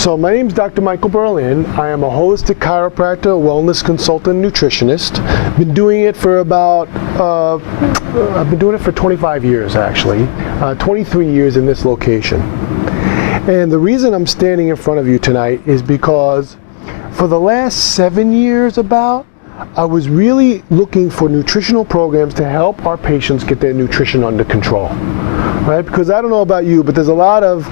So my name is Dr. Michael Berlin. I am a holistic chiropractor, wellness consultant, nutritionist. Been doing it for about, I've been doing it for 25 years actually, 23 years in this location. And the reason I'm standing in front of you tonight is because for the last 7 years I was really looking for nutritional programs to help our patients get their nutrition under control, right? Because I don't know about you, but there's a lot of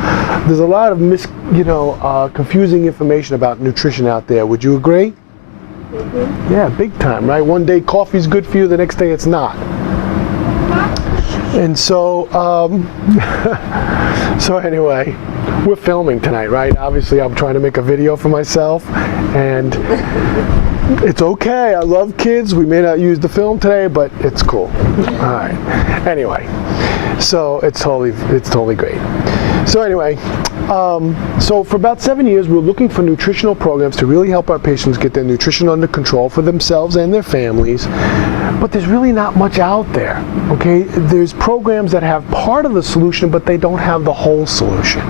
confusing information about nutrition out there. Would you agree? Mm-hmm. Yeah, big time, right? One day coffee's good for you, the next day it's not. And so, so anyway, we're filming tonight, right? Obviously, I'm trying to make a video for myself, and it's okay. I love kids. We may not use the film today, but it's cool. All right. Anyway, so it's totally great. So anyway, so for about 7 years, we're looking for nutritional programs to really help our patients get their nutrition under control for themselves and their families. But there's really not much out there, okay? There's programs that have part of the solution, but they don't have the whole solution.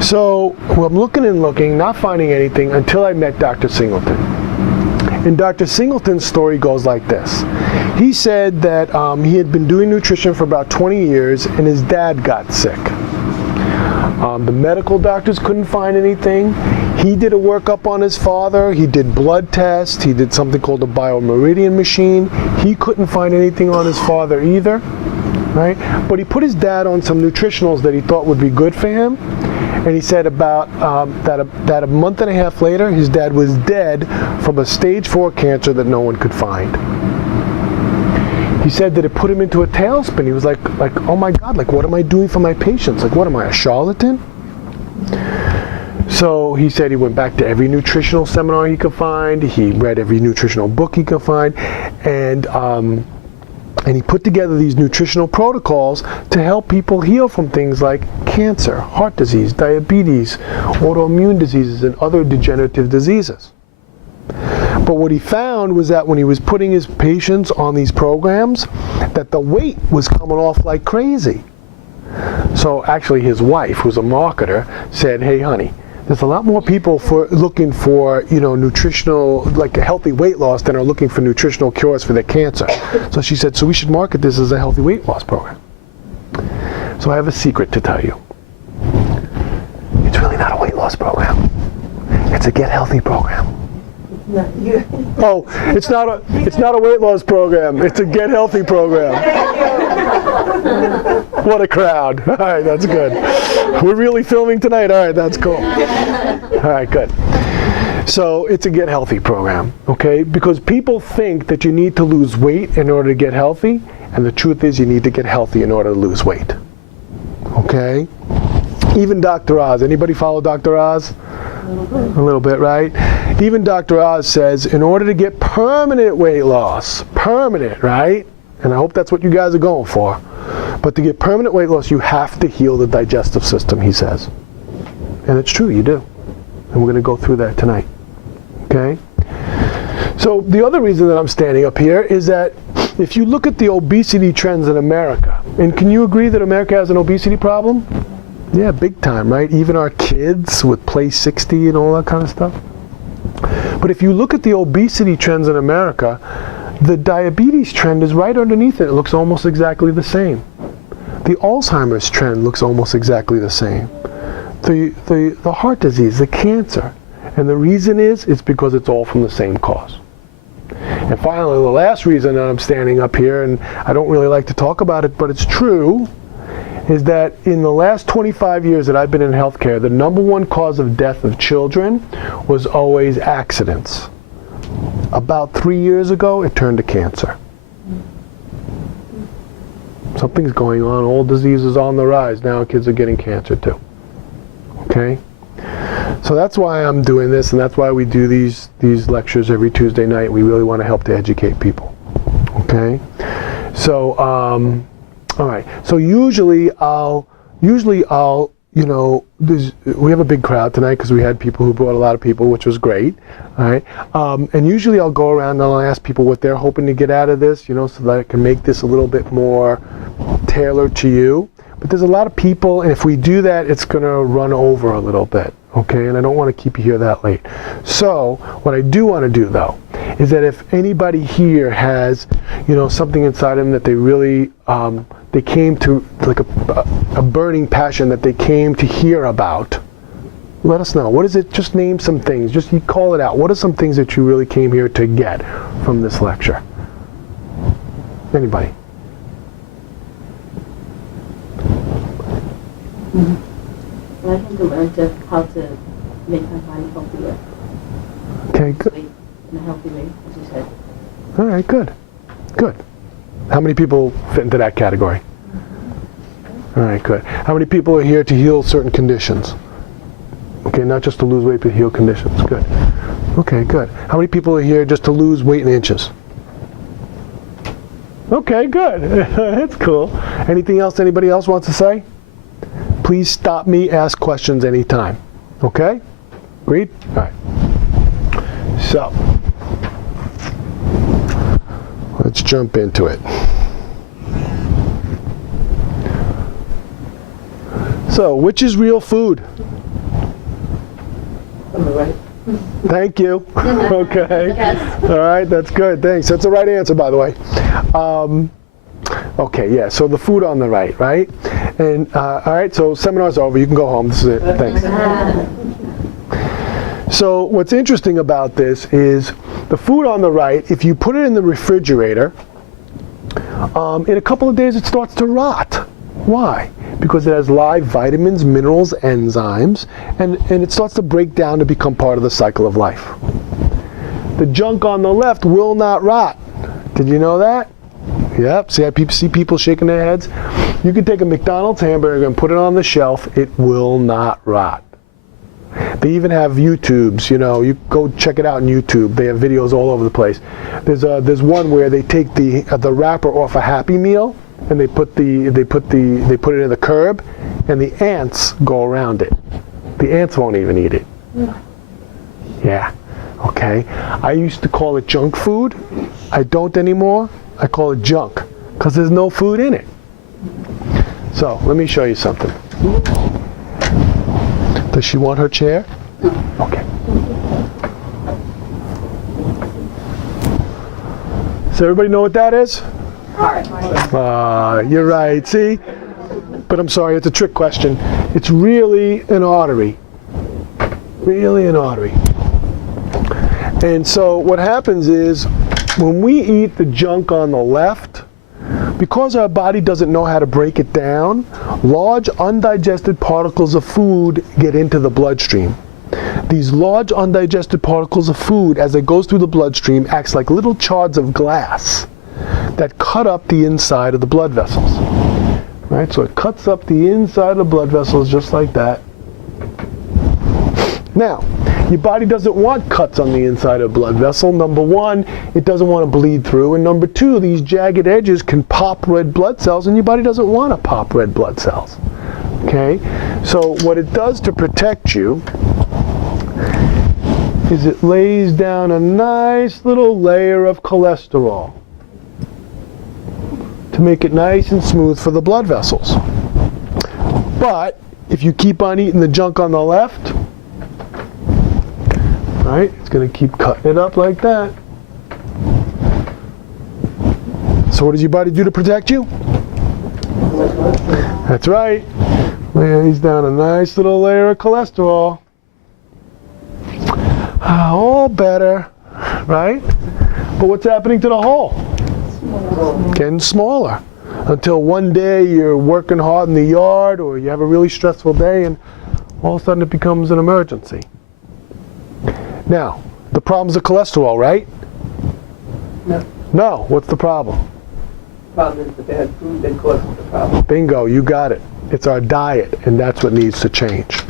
So I'm looking and looking, not finding anything until I met Dr. Singleton. And Dr. Singleton's story goes like this. He said that he had been doing nutrition for about 20 years and his dad got sick. The medical doctors couldn't find anything. He did a workup on his father. He did blood tests. He did something called a biomeridian machine. He couldn't find anything on his father either, right? But he put his dad on some nutritionals that he thought would be good for him. And he said about that a month and a half later, his dad was dead from a stage 4 cancer that no one could find. He said that it put him into a tailspin. He was like, oh my God, like what am I doing for my patients? Like what am I, a charlatan? So he said he went back to every nutritional seminar he could find. He read every nutritional book he could find. And he put together these nutritional protocols to help people heal from things like cancer, heart disease, diabetes, autoimmune diseases, and other degenerative diseases. But what he found was that when he was putting his patients on these programs, that the weight was coming off like crazy. So actually his wife, who's a marketer, said, hey honey, there's a lot more people looking for, nutritional, like a healthy weight loss than are looking for nutritional cures for their cancer. So she said, so we should market this as a healthy weight loss program. So I have a secret to tell you. It's really not a weight loss program. It's a get healthy program. Oh, it's not a weight loss program. It's a get healthy program. What a crowd. All right, that's good. We're really filming tonight. All right, that's cool. All right, good. So it's a get healthy program, okay? Because people think that you need to lose weight in order to get healthy, and the truth is you need to get healthy in order to lose weight, okay? Even Dr. Oz. Anybody follow Dr. Oz? A little bit, right? Even Dr. Oz says in order to get permanent weight loss, permanent, right? And I hope that's what you guys are going for. But to get permanent weight loss, you have to heal the digestive system, he says. And it's true, you do. And we're going to go through that tonight. Okay? So the other reason that I'm standing up here is that if you look at the obesity trends in America, and can you agree that America has an obesity problem? Yeah, big time, right? Even our kids with Play 60 and all that kind of stuff. But if you look at the obesity trends in America, the diabetes trend is right underneath it. It looks almost exactly the same. The Alzheimer's trend looks almost exactly the same. The heart disease, the cancer. And the reason is, it's because it's all from the same cause. And finally, the last reason that I'm standing up here, and I don't really like to talk about it, but it's true, is that in the last 25 years that I've been in healthcare, the #1 cause of death of children was always accidents. About 3 years ago, it turned to cancer. Something's going on. All diseases on the rise. Now kids are getting cancer too. Okay? So that's why I'm doing this, and that's why we do these lectures every Tuesday night. We really want to help to educate people. Okay? So, all right. So usually I'll we have a big crowd tonight because we had people who brought a lot of people, which was great. All right. And usually I'll go around and I'll ask people what they're hoping to get out of this, so that I can make this a little bit more tailored to you. But there's a lot of people, and if we do that, it's going to run over a little bit, okay? And I don't want to keep you here that late. So what I do want to do, though, is that if anybody here has, something inside them that they really, they came to, like a burning passion that they came to hear about, let us know. What is it? Just name some things. Just you call it out. What are some things that you really came here to get from this lecture? Anybody? Well, I came to learn how to make my body healthier. Okay, good. In a healthy way, as you said. All right, good. Good. How many people fit into that category? All right, good. How many people are here to heal certain conditions? Okay, not just to lose weight, but heal conditions. Good. Okay, good. How many people are here just to lose weight in inches? Okay, good. That's cool. Anything else anybody else wants to say? Please stop me, ask questions anytime. Okay? Agreed? All right. So, let's jump into it. So, which is real food? On the right. Thank you. Okay. Yes. All right, that's good. Thanks. That's the right answer, by the way. Okay, yeah, so the food on the right? And, all right, so seminar's over. You can go home. This is it. Thanks. So what's interesting about this is the food on the right, if you put it in the refrigerator, in a couple of days it starts to rot. Why? Because it has live vitamins, minerals, enzymes, and it starts to break down to become part of the cycle of life. The junk on the left will not rot. Did you know that? Yep, see people shaking their heads? You can take a McDonald's hamburger and put it on the shelf, it will not rot. They even have YouTubes, you go check it out on YouTube. They have videos all over the place. There's one where they take the wrapper off a Happy Meal and they put it in the curb, and the ants go around it. The ants won't even eat it. Yeah. Okay. I used to call it junk food. I don't anymore. I call it junk because there's no food in it. So let me show you something. Does she want her chair? Okay. Does everybody know what that is? You're right. See? But I'm sorry, it's a trick question. It's really an artery. Really an artery. And so what happens is when we eat the junk on the left, because our body doesn't know how to break it down, large undigested particles of food get into the bloodstream. These large undigested particles of food, as it goes through the bloodstream, acts like little shards of glass that cut up the inside of the blood vessels. Right? So it cuts up the inside of the blood vessels just like that. Now, your body doesn't want cuts on the inside of a blood vessel. Number one, it doesn't want to bleed through. And number two, these jagged edges can pop red blood cells, and your body doesn't want to pop red blood cells. Okay? So what it does to protect you is it lays down a nice little layer of cholesterol to make it nice and smooth for the blood vessels. But if you keep on eating the junk on the left, right, it's going to keep cutting it up like that. So what does your body do to protect you? That's right. Lays down a nice little layer of cholesterol. All better, right? But what's happening to the hole? Getting smaller. Until one day you're working hard in the yard or you have a really stressful day and all of a sudden it becomes an emergency. Now, the problem's the cholesterol, right? No. No, what's the problem? The problem is the bad food that causes the problem. Bingo, you got it. It's our diet, and that's what needs to change.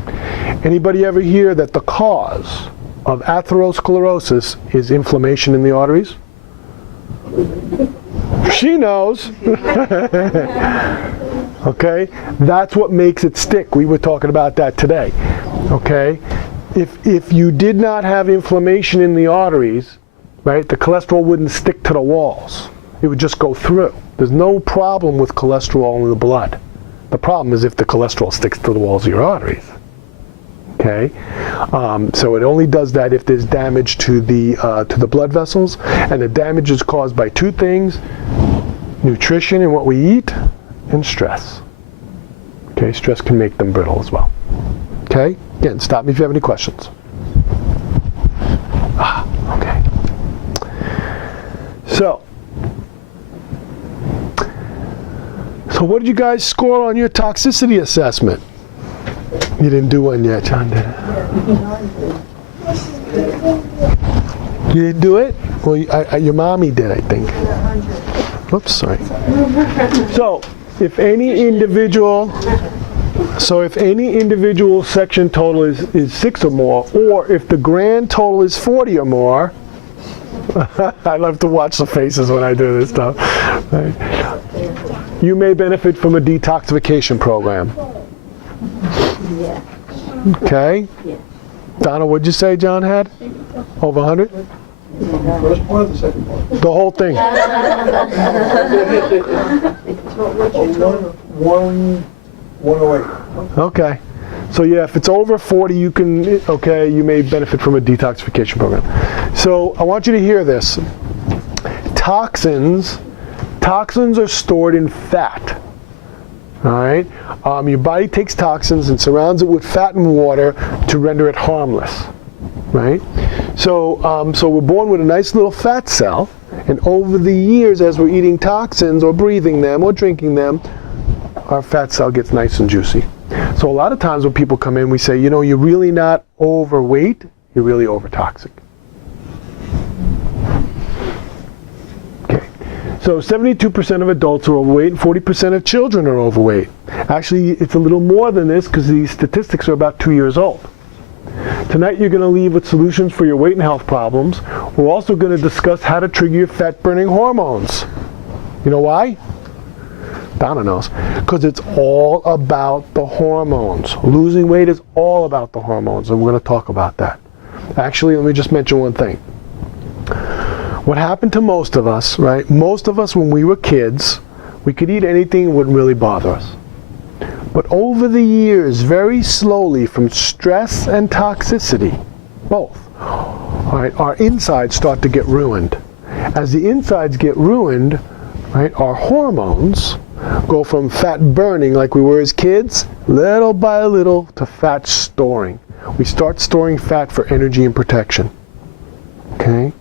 Anybody ever hear that the cause of atherosclerosis is inflammation in the arteries? She knows. Okay? That's what makes it stick. We were talking about that today. Okay? If you did not have inflammation in the arteries, right, the cholesterol wouldn't stick to the walls. It would just go through. There's no problem with cholesterol in the blood. The problem is if the cholesterol sticks to the walls of your arteries. Okay, so it only does that if there's damage to the blood vessels, and the damage is caused by two things: nutrition and what we eat, and stress. Okay, stress can make them brittle as well. Okay, again, stop me if you have any questions. Okay. So what did you guys score on your toxicity assessment? You didn't do one yet, John, did it? You didn't do it? Well, your mommy did, I think. Oops, sorry. So, if any individual section total is 6 or more, or if the grand total is 40 or more, I love to watch the faces when I do this stuff. Right? You may benefit from a detoxification program. Yeah. Okay? Yeah. Donna, what'd you say John had? Over 100? First part or the second part? The whole thing. 108. Okay. So yeah, if it's over 40, you may benefit from a detoxification program. So I want you to hear this. Toxins are stored in fat. All right? Your body takes toxins and surrounds it with fat and water to render it harmless. Right? So we're born with a nice little fat cell, and over the years, as we're eating toxins or breathing them or drinking them, our fat cell gets nice and juicy. So a lot of times when people come in, we say, you're really not overweight, you're really overtoxic. Okay. So 72% of adults are overweight and 40% of children are overweight. Actually, it's a little more than this because these statistics are about 2 years old. Tonight you're going to leave with solutions for your weight and health problems. We're also going to discuss how to trigger your fat-burning hormones. You know why? Donna knows. Because it's all about the hormones. Losing weight is all about the hormones, and we're going to talk about that. Actually, let me just mention one thing. What happened to most of us, right? Most of us, when we were kids, we could eat anything, it wouldn't really bother us. But over the years, very slowly, from stress and toxicity, both, all right, our insides start to get ruined. As the insides get ruined, right, our hormones go from fat burning like we were as kids, little by little, to fat storing. We start storing fat for energy and protection. Okay?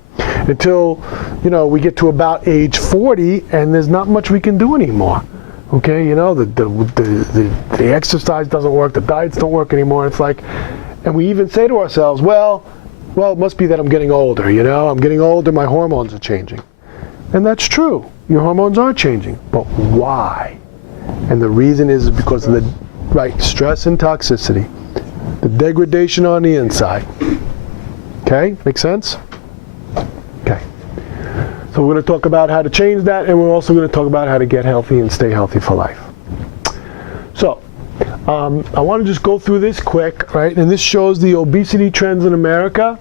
Until, we get to about age 40 and there's not much we can do anymore. Okay, the exercise doesn't work, the diets don't work anymore. It's like, and we even say to ourselves, well, it must be that I'm getting older, I'm getting older, my hormones are changing. And that's true, your hormones are changing, but why? And the reason is because of the stress and toxicity, the degradation on the inside. Okay, make sense? Okay. So we're going to talk about how to change that, and we're also going to talk about how to get healthy and stay healthy for life. So, I want to just go through this quick, right? And this shows the obesity trends in America.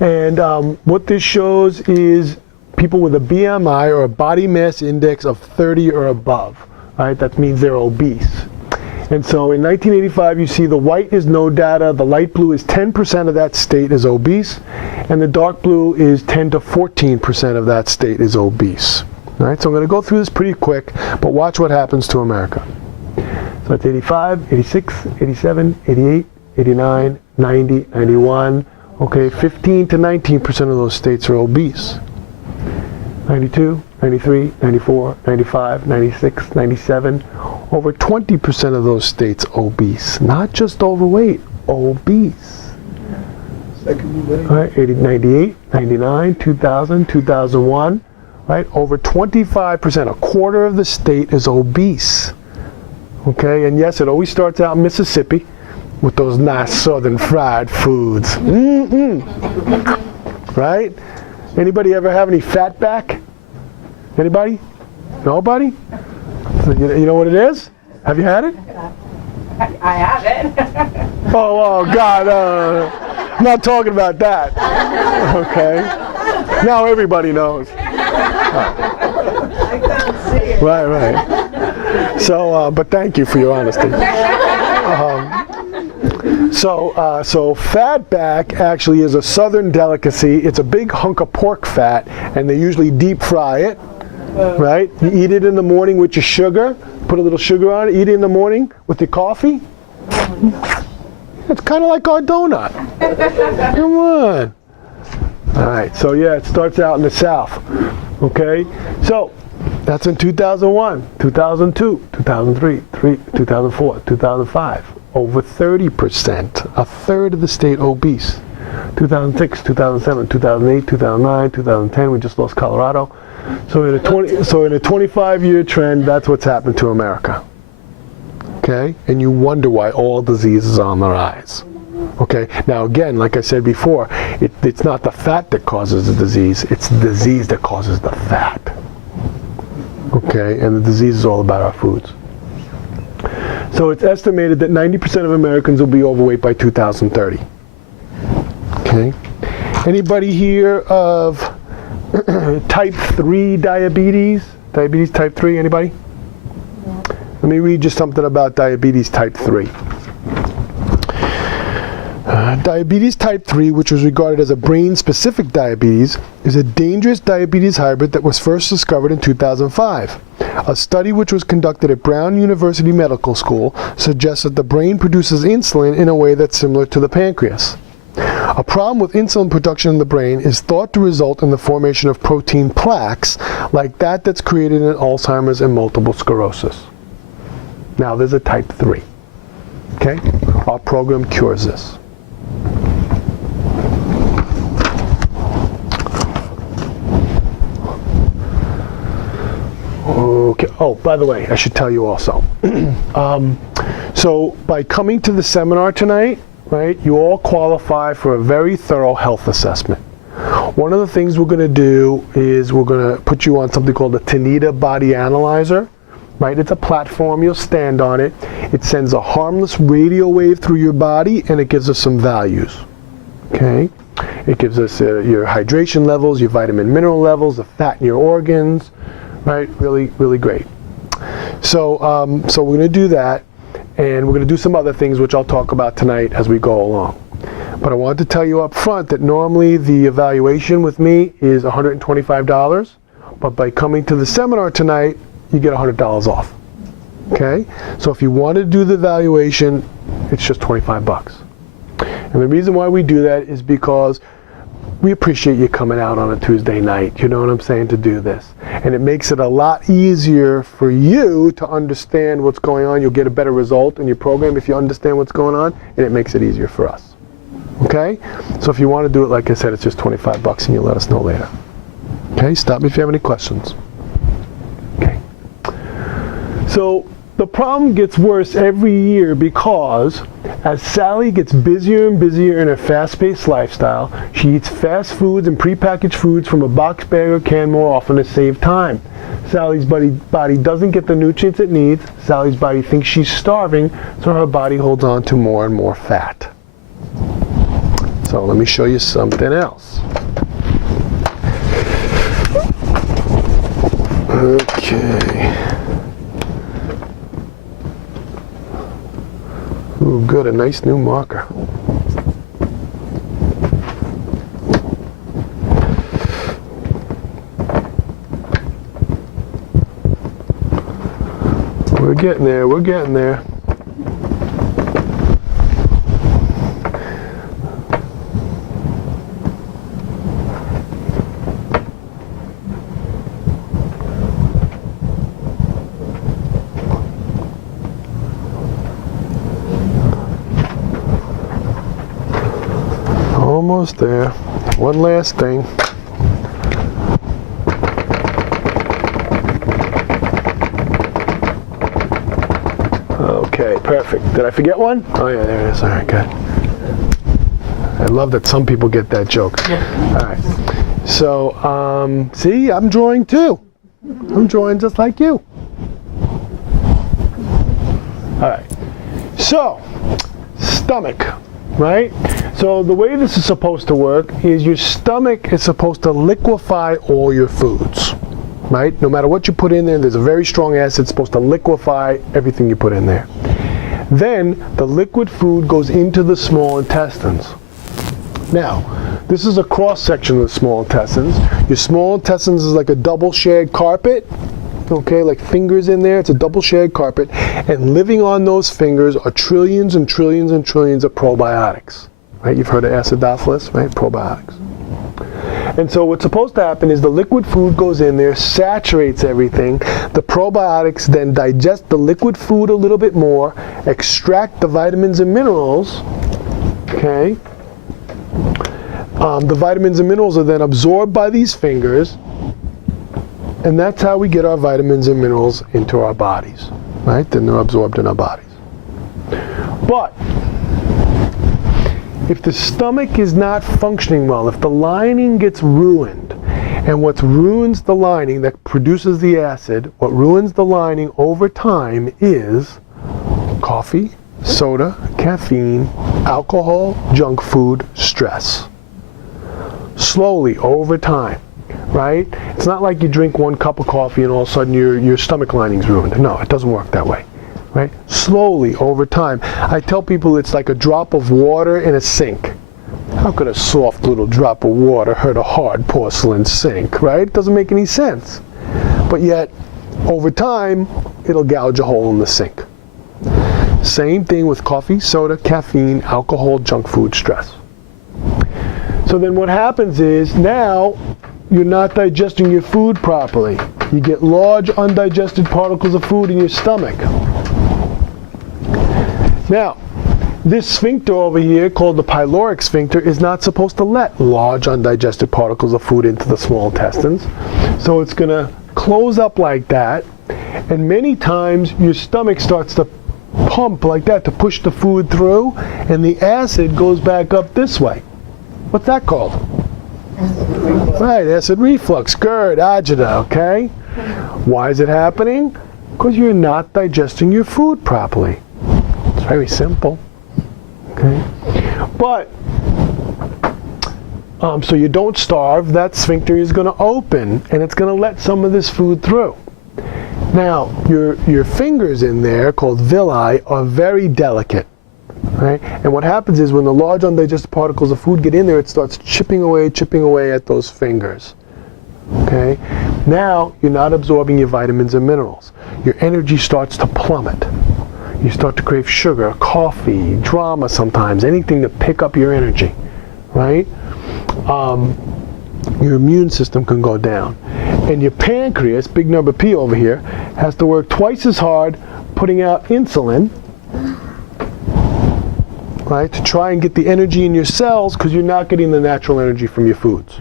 And what this shows is people with a BMI or a body mass index of 30 or above, right? That means they're obese. And so in 1985, you see the white is no data, the light blue is 10% of that state is obese, and the dark blue is 10 to 14% of that state is obese. All right, so I'm going to go through this pretty quick, but watch what happens to America. So that's 85, 86, 87, 88, 89, 90, 91. Okay, 15 to 19% of those states are obese. 92, 93, 94, 95, 96, 97. Over 20% of those states obese. Not just overweight, obese. All right, 80, 98, 99, 2000, 2001. Right, over 25%, a quarter of the state is obese. Okay, and yes, it always starts out in Mississippi with those nice southern fried foods. Right? Anybody ever have any fat back? Anybody? Nobody? You know what it is? Have you had it? I have it. Oh God, I'm not talking about that. Okay. Now everybody knows. Right. So, but thank you for your honesty. So fatback actually is a southern delicacy. It's a big hunk of pork fat, and they usually deep fry it, right? You eat it in the morning with your sugar, put a little sugar on it, eat it in the morning with your coffee. It's kind of like our donut. Come on. All right, so yeah, it starts out in the South, okay? So that's in 2001, 2002, 2003, 2004, 2005. Over 30%, a third of the state obese. 2006, 2007, 2008, 2009, 2010, we just lost Colorado. So in a 25-year trend, that's what's happened to America. Okay? And you wonder why all diseases are on the rise. Okay? Now again, like I said before, it's not the fat that causes the disease, it's the disease that causes the fat. Okay? And the disease is all about our foods. So it's estimated that 90% of Americans will be overweight by 2030. Okay? Anybody here of type 3 diabetes? Diabetes type 3, anybody? No. Let me read you something about diabetes type 3. Diabetes type 3, which was regarded as a brain-specific diabetes, is a dangerous diabetes hybrid that was first discovered in 2005. A study which was conducted at Brown University Medical School suggests that the brain produces insulin in a way that's similar to the pancreas. A problem with insulin production in the brain is thought to result in the formation of protein plaques like that's created in Alzheimer's and multiple sclerosis. Now there's a type 3. Okay? Our program cures this. Okay. Oh, by the way, I should tell you also. So by coming to the seminar tonight, right, you all qualify for a very thorough health assessment. One of the things we're going to do is we're going to put you on something called the Tanita Body Analyzer. Right, it's a platform, you'll stand on it. It sends a harmless radio wave through your body and it gives us some values. Okay? It gives us your hydration levels, your vitamin mineral levels, the fat in your organs. Right, really, really great. So, so we're going to do that, and we're going to do some other things which I'll talk about tonight as we go along. But I wanted to tell you up front that normally the evaluation with me is $125, but by coming to the seminar tonight, you get $100 off. Okay? So if you want to do the evaluation, it's just 25 bucks. And the reason why we do that is because we appreciate you coming out on a Tuesday night, you know what I'm saying, to do this. And it makes it a lot easier for you to understand what's going on. You'll get a better result in your program if you understand what's going on, and it makes it easier for us. Okay? So if you want to do it, like I said, it's just 25 bucks and you'll let us know later. Okay? Stop me if you have any questions. Okay. So the problem gets worse every year because as Sally gets busier and busier in her fast-paced lifestyle, she eats fast foods and prepackaged foods from a box bag or can more often to save time. Sally's body doesn't get the nutrients it needs. Sally's body thinks she's starving, so her body holds on to more and more fat. So let me show you something else. Okay. Ooh, good, a nice new marker. We're getting there, we're getting there. Almost there. One last thing. Okay, perfect. Did I forget one? Oh yeah, there it is. All right, good. I love that some people get that joke. All right. So, see, I'm drawing too. I'm drawing just like you. All right. So, stomach, right? So the way this is supposed to work is your stomach is supposed to liquefy all your foods. right? No matter what you put in there, there's a very strong acid supposed to liquefy everything you put in there. Then the liquid food goes into the small intestines. Now, this is a cross section of the small intestines. Your small intestines is like a double shag carpet, okay, like fingers in there. It's a double shag carpet, and living on those fingers are trillions and trillions and trillions of probiotics, right? You've heard of acidophilus, right? Probiotics. And so what's supposed to happen is the liquid food goes in there, saturates everything. The probiotics then digest the liquid food a little bit more, extract the vitamins and minerals, okay? The vitamins and minerals are then absorbed by these fingers, and that's how we get our vitamins and minerals into our bodies, right? Then they're absorbed in our bodies. But if the stomach is not functioning well, if the lining gets ruined, and what ruins the lining that produces the acid, what ruins the lining over time is coffee, soda, caffeine, alcohol, junk food, stress. Slowly, over time, right? It's not like you drink 1 cup of coffee and all of a sudden your stomach lining's ruined. No, it doesn't work that way. Right? Slowly, over time. I tell people it's like a drop of water in a sink. How could a soft little drop of water hurt a hard porcelain sink, right? It doesn't make any sense. But yet, over time, it'll gouge a hole in the sink. Same thing with coffee, soda, caffeine, alcohol, junk food, stress. So then what happens is, now, you're not digesting your food properly. You get large undigested particles of food in your stomach. Now, this sphincter over here, called the pyloric sphincter, is not supposed to let large undigested particles of food into the small intestines. So it's going to close up like that, and many times your stomach starts to pump like that to push the food through, and the acid goes back up this way. What's that called? Right, acid reflux, GERD, agita, okay? Why is it happening? Because you're not digesting your food properly. It's very simple, okay? But, so you don't starve, that sphincter is going to open, and it's going to let some of this food through. Now, your fingers in there, called villi, are very delicate. Right? And what happens is when the large undigested particles of food get in there, it starts chipping away at those fingers. Okay? Now, you're not absorbing your vitamins and minerals. Your energy starts to plummet. You start to crave sugar, coffee, drama sometimes, anything to pick up your energy. Right? Your immune system can go down. And your pancreas, big number P over here, has to work twice as hard putting out insulin, right, to try and get the energy in your cells, because you're not getting the natural energy from your foods.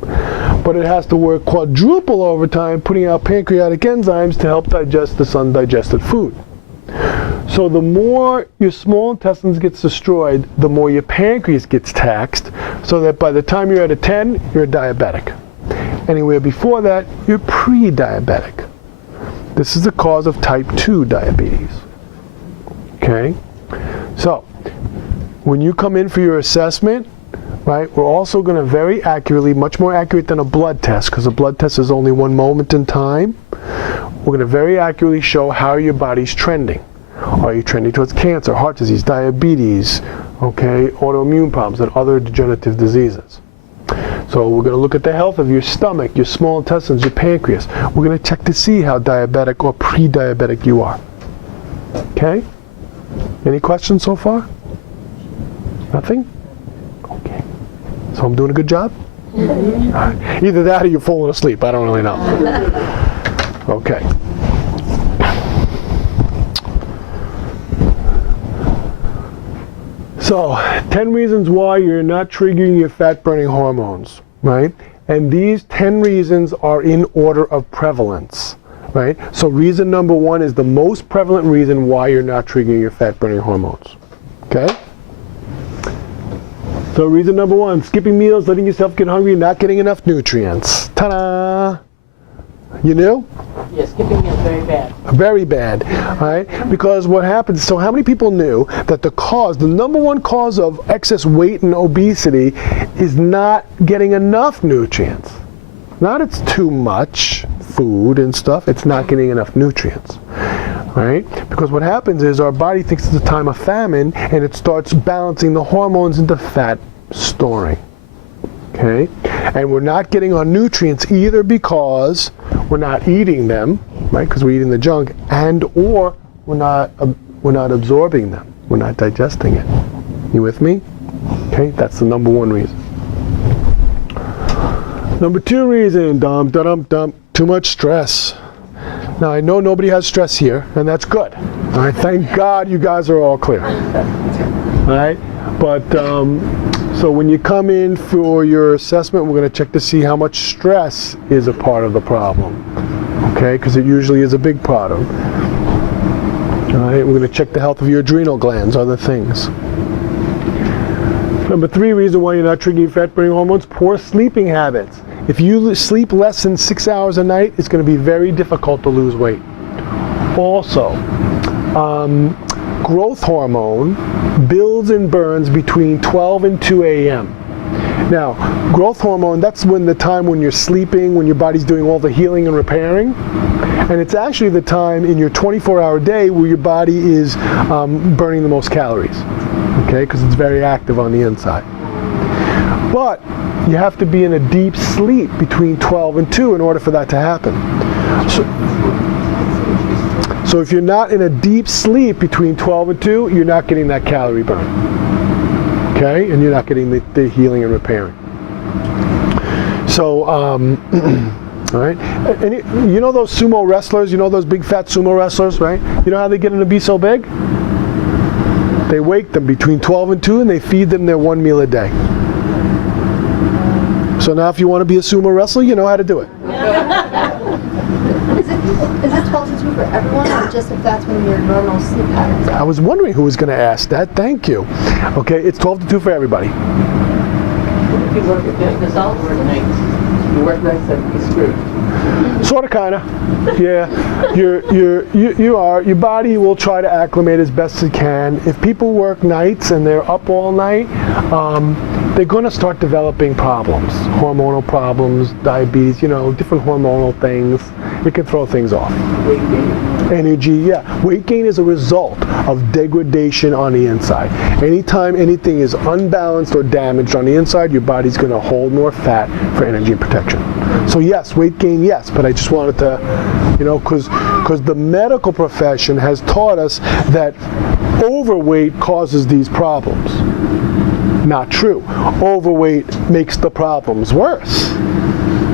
But it has to work quadruple overtime putting out pancreatic enzymes to help digest this undigested food. So the more your small intestines gets destroyed, the more your pancreas gets taxed, so that by the time you're at a 10, you're a diabetic. Anywhere before that, you're pre-diabetic. This is the cause of type 2 diabetes. Okay? So, when you come in for your assessment, right, we're also going to very accurately, much more accurate than a blood test, because a blood test is only one moment in time, we're going to very accurately show how your body's trending. Are you trending towards cancer, heart disease, diabetes, okay, autoimmune problems, and other degenerative diseases? So we're going to look at the health of your stomach, your small intestines, your pancreas. We're going to check to see how diabetic or pre-diabetic you are. Okay? Any questions so far? Nothing? Okay. So I'm doing a good job? Mm-hmm. All right. Either that or you're falling asleep. I don't really know. Okay. So, 10 reasons why you're not triggering your fat-burning hormones, right? And these 10 reasons are in order of prevalence, right? So reason number 1 is the most prevalent reason why you're not triggering your fat-burning hormones, okay? So reason number 1, skipping meals, letting yourself get hungry, not getting enough nutrients. Ta-da! You knew? Yeah, skipping is very bad. Very bad, all right? Because what happens, so how many people knew that the number 1 cause of excess weight and obesity is not getting enough nutrients? Not it's too much, food and stuff, it's not getting enough nutrients. Right? Because what happens is our body thinks it's a time of famine and it starts balancing the hormones into fat storing. Okay? And we're not getting our nutrients either because we're not eating them, right? Because we're eating the junk, and or we're not absorbing them. We're not digesting it. You with me? Okay? That's the number one reason. Number two reason, too much stress. Now, I know nobody has stress here, and that's good. All right, thank God you guys are all clear. All right, but so when you come in for your assessment, we're going to check to see how much stress is a part of the problem. Okay, because it usually is a big problem. All right, we're going to check the health of your adrenal glands, other things. Number three reason why you're not triggering fat-burning hormones: poor sleeping habits. If you sleep less than 6 hours a night, it's going to be very difficult to lose weight. Also, growth hormone builds and burns between 12 and 2 a.m. Now, growth hormone, that's when the time when you're sleeping, when your body's doing all the healing and repairing. And it's actually the time in your 24-hour day where your body is burning the most calories. Okay, because it's very active on the inside. But you have to be in a deep sleep between 12 and 2 in order for that to happen. So if you're not in a deep sleep between 12 and 2, you're not getting that calorie burn. Okay? And you're not getting the healing and repairing. So, all right? And you know those sumo wrestlers? You know those big fat sumo wrestlers, right? You know how they get them to be so big? They wake them between 12 and 2 and they feed them their one meal a day. So now if you want to be a sumo wrestler, you know how to do it. Is it 12 to 2 for everyone, or just if that's when your normal sleep patterns are? I was wondering who was going to ask that. Thank you. Okay, it's 12 to 2 for everybody. If you work at business, I'll work nights. You work nights, then you're screwed. Sort of, kind of. Yeah, your body will try to acclimate as best it can. If people work nights and they're up all night, they're going to start developing problems, hormonal problems, diabetes, different hormonal things. It can throw things off. Weight gain. Energy, yeah. Weight gain is a result of degradation on the inside. Anytime anything is unbalanced or damaged on the inside, your body's going to hold more fat for energy and protection. So yes, weight gain, yes, but I just wanted to, because the medical profession has taught us that overweight causes these problems. Not true. Overweight makes the problems worse,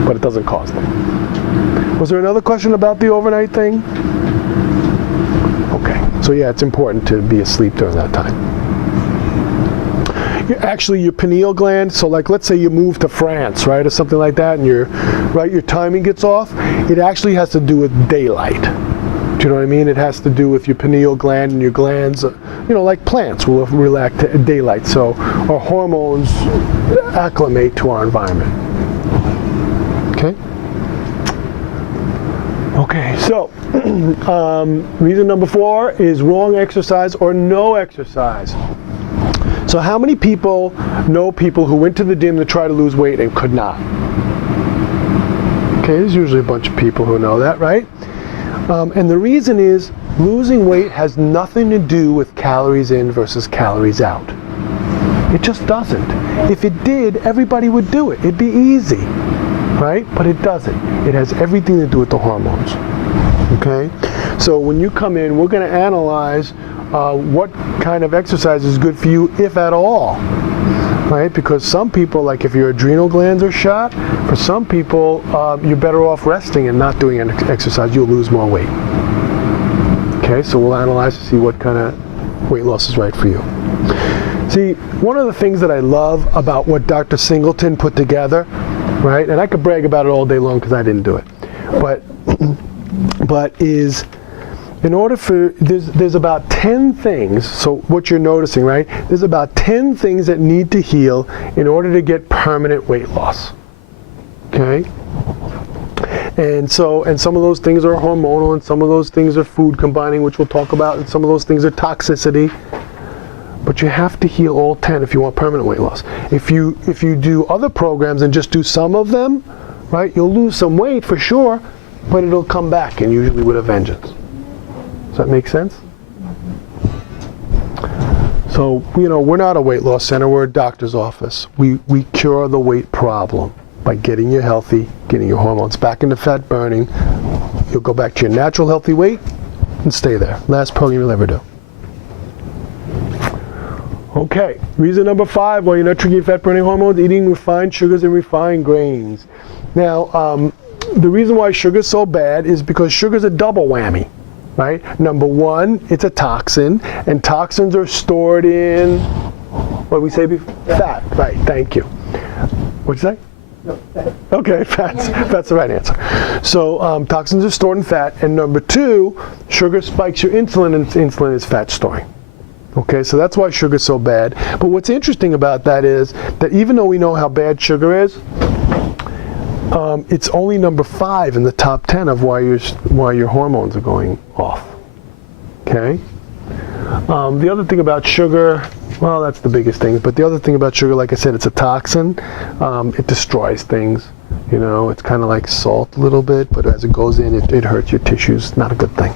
but it doesn't cause them. Was there another question about the overnight thing? Okay, so yeah, it's important to be asleep during that time. Actually, your pineal gland, so like let's say you move to France, right, or something like that, and your timing gets off, it actually has to do with daylight. Do you know what I mean? It has to do with your pineal gland, and your glands, like plants will react to daylight, so our hormones acclimate to our environment. Okay? Okay, so reason number 4 is wrong exercise or no exercise. So how many people know people who went to the gym to try to lose weight and could not? Okay, there's usually a bunch of people who know that, right? And the reason is losing weight has nothing to do with calories in versus calories out. It just doesn't. If it did, everybody would do it. It'd be easy, right? But it doesn't. It has everything to do with the hormones. Okay? So when you come in, we're going to analyze what kind of exercise is good for you, if at all. Right? Because some people, like if your adrenal glands are shot, for some people, you're better off resting and not doing an exercise. You'll lose more weight. Okay, so we'll analyze to see what kind of weight loss is right for you. See, one of the things that I love about what Dr. Singleton put together, right, and I could brag about it all day long because I didn't do it, but is, in order for, there's about 10 things, so what you're noticing, right, there's about 10 things that need to heal in order to get permanent weight loss, okay? And some of those things are hormonal, and some of those things are food combining, which we'll talk about, and some of those things are toxicity. But you have to heal all 10 if you want permanent weight loss. If you do other programs and just do some of them, right, you'll lose some weight for sure, but it'll come back, and usually with a vengeance. Does that make sense? So, we're not a weight loss center, we're a doctor's office. We cure the weight problem by getting you healthy, getting your hormones back into fat burning. You'll go back to your natural healthy weight and stay there. Last program you'll ever do. Okay, reason number 5, why you're not triggering fat burning hormones, eating refined sugars and refined grains. Now, the reason why sugar's so bad is because sugar's a double whammy, right? Number 1, it's a toxin, and toxins are stored in, what did we say before? Fat, right, thank you. What'd you say? No, fat. Okay, that's the right answer. So toxins are stored in fat, and number 2, sugar spikes your insulin, and insulin is fat storing. Okay, so that's why sugar's so bad. But what's interesting about that is that even though we know how bad sugar is, it's only number 5 in the top 10 of why your hormones are going off. Okay. The other thing about sugar, well, that's the biggest thing. But the other thing about sugar, like I said, it's a toxin. It destroys things. It's kind of like salt a little bit, but as it goes in, it hurts your tissues. Not a good thing.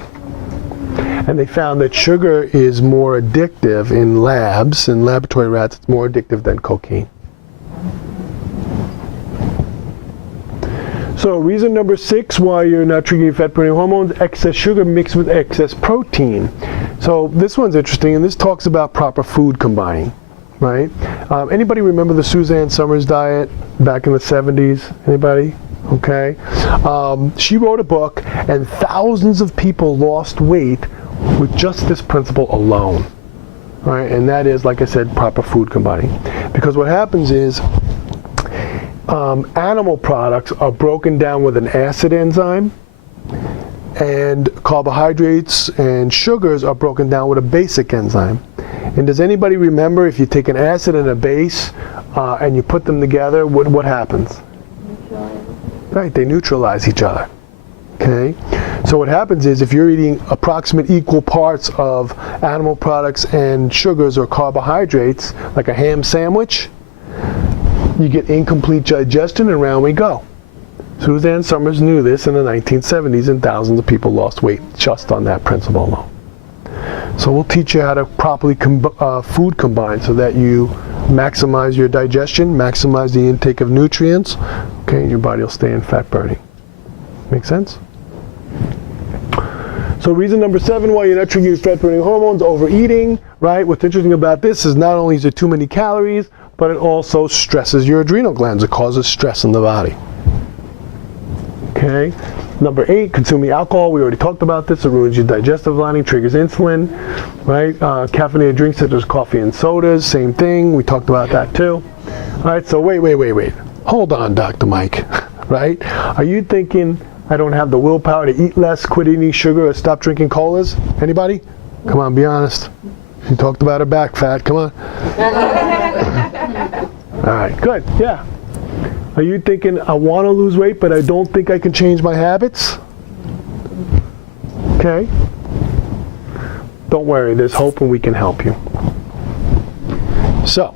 And they found that sugar is more addictive in labs, in laboratory rats, it's more addictive than cocaine. So reason number 6 why you're not triggering fat burning hormones, excess sugar mixed with excess protein. So this one's interesting, and this talks about proper food combining, right? Anybody remember the Suzanne Summers diet back in the 70s? Anybody? Okay. She wrote a book, and thousands of people lost weight with just this principle alone, right? And that is, like I said, proper food combining. Because what happens is animal products are broken down with an acid enzyme, and carbohydrates and sugars are broken down with a basic enzyme. And does anybody remember if you take an acid and a base and you put them together, what happens? Right, they neutralize each other. Okay, so what happens is if you're eating approximate equal parts of animal products and sugars or carbohydrates, like a ham sandwich, you get incomplete digestion, and round we go. Suzanne Summers knew this in the 1970s, and thousands of people lost weight just on that principle alone. So we'll teach you how to properly food combine so that you maximize your digestion, maximize the intake of nutrients, okay, and your body will stay in fat burning. Make sense? So reason number 7 why you're not triggering fat burning hormones, overeating, right? What's interesting about this is not only is it too many calories, but it also stresses your adrenal glands. It causes stress in the body. Okay. Number 8, consuming alcohol. We already talked about this. It ruins your digestive lining, triggers insulin, right? Caffeinated drinks such as coffee and sodas, same thing. We talked about that too. All right, so wait. Hold on, Dr. Mike, right? Are you thinking I don't have the willpower to eat less, quit eating sugar, or stop drinking colas? Anybody? Come on, be honest. You talked about her back fat. Come on. All right, good, yeah. Are you thinking, I want to lose weight, but I don't think I can change my habits? Okay. Don't worry, there's hope and we can help you. So,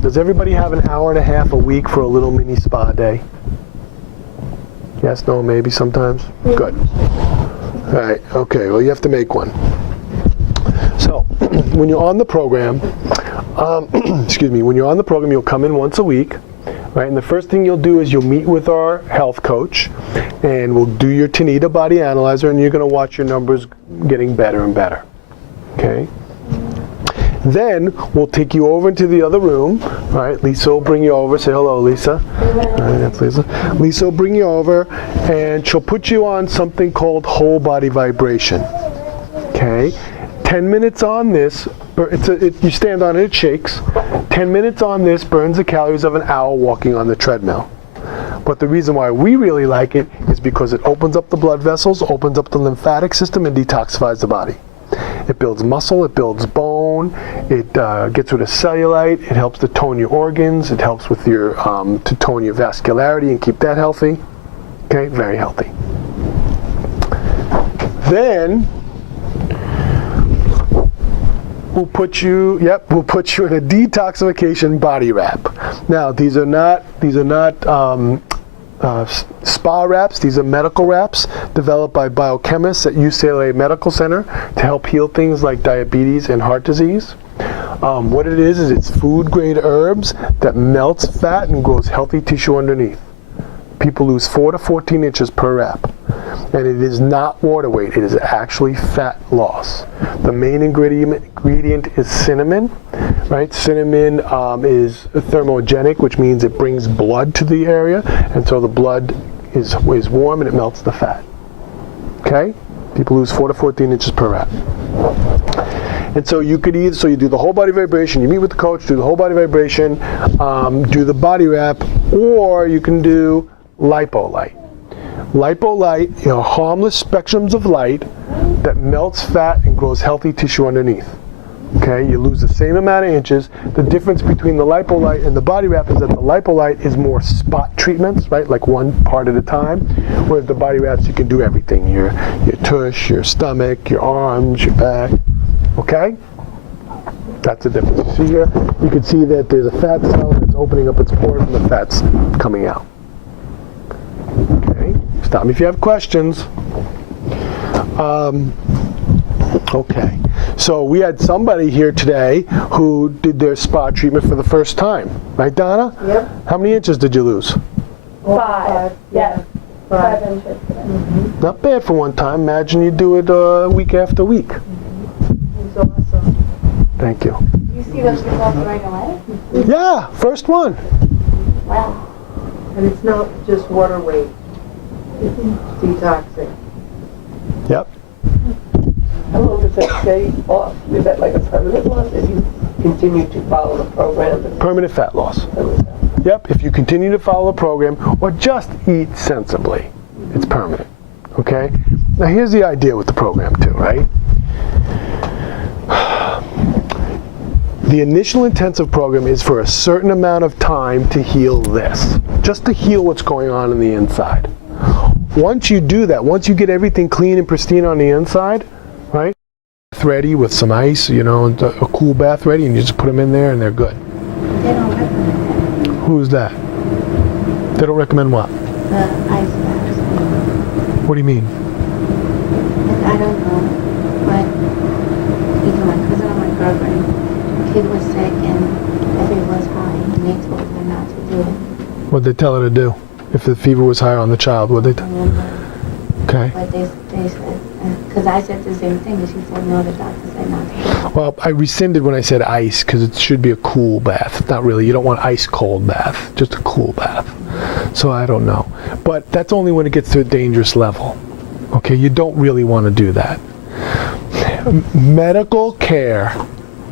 does everybody have an hour and a half a week for a little mini spa day? Yes, no, maybe, sometimes? Good. All right, okay, well, you have to make one. So, when you're on the program, when you're on the program, you'll come in once a week, right? And the first thing you'll do is you'll meet with our health coach, and we'll do your Tanita body analyzer, and you're going to watch your numbers getting better and better, okay? Then we'll take you over into the other room, all right? Lisa will bring you over. Say hello, Lisa. All right, that's Lisa. Lisa will bring you over, and she'll put you on something called whole body vibration, okay? 10 minutes on this, you stand on it, it shakes. 10 minutes on this burns the calories of an hour walking on the treadmill. But the reason why we really like it is because it opens up the blood vessels, opens up the lymphatic system, and detoxifies the body. It builds muscle, it builds bone, it gets rid of cellulite, it helps to tone your organs, it helps with your, to tone your vascularity and keep that healthy. Okay, very healthy. Then, we'll put you in a detoxification body wrap. Now, these are not spa wraps. These are medical wraps developed by biochemists at UCLA Medical Center to help heal things like diabetes and heart disease. What it is it's food-grade herbs that melts fat and grows healthy tissue underneath. People lose 4 to 14 inches per wrap. And it is not water weight, it is actually fat loss. The main ingredient is cinnamon, right? Cinnamon is thermogenic, which means it brings blood to the area, and so the blood is warm and it melts the fat. Okay? People lose 4 to 14 inches per wrap. And so you could either, you do the whole body vibration, you meet with the coach, do the whole body vibration, do the body wrap, or you can do lipo-light. Lipo-light, harmless spectrums of light that melts fat and grows healthy tissue underneath. Okay, you lose the same amount of inches. The difference between the lipo-light and the body wrap is that the lipo-light is more spot treatments, right? Like one part at a time. Whereas the body wraps, you can do everything. Your tush, your stomach, your arms, your back. Okay? That's the difference. You see here, you can see that there's a fat cell that's opening up its pores and the fat's coming out. Okay, stop me if you have questions. Okay, so we had somebody here today who did their spa treatment for the first time. Right, Donna? Yep. How many inches did you lose? 5. Yes. 5 inches. Not bad for one time. Imagine you do it week after week. It's awesome. Thank you. You see those results right away? Yeah, first one. Wow. And it's not just water weight, it's detoxing. Yep. How long does that stay off? Is that like a permanent loss if you continue to follow the program? Permanent fat loss. Yep, if you continue to follow the program or just eat sensibly, it's permanent. Okay? Now here's the idea with the program too, right? The initial intensive program is for a certain amount of time to heal this, just to heal what's going on the inside. Once you do that, once you get everything clean and pristine on the inside, right? Bath ready with some ice, a cool bath ready, and you just put them in there and they're good. They don't recommend that. Who's that? They don't recommend what? The ice baths. What do you mean? I don't know, but even my cousin or my girlfriend, kid was sick and the fever was high and they told her not to do it. What'd they tell her to do? If the fever was higher on the child, what'd they I remember. Okay. But they said, because I said the same thing, and she said no, the doctor said not to do it. Well, I rescinded when I said ice because it should be a cool bath. Not really. You don't want ice cold bath, just a cool bath. So I don't know. But that's only when it gets to a dangerous level. Okay, you don't really want to do that. Medical care.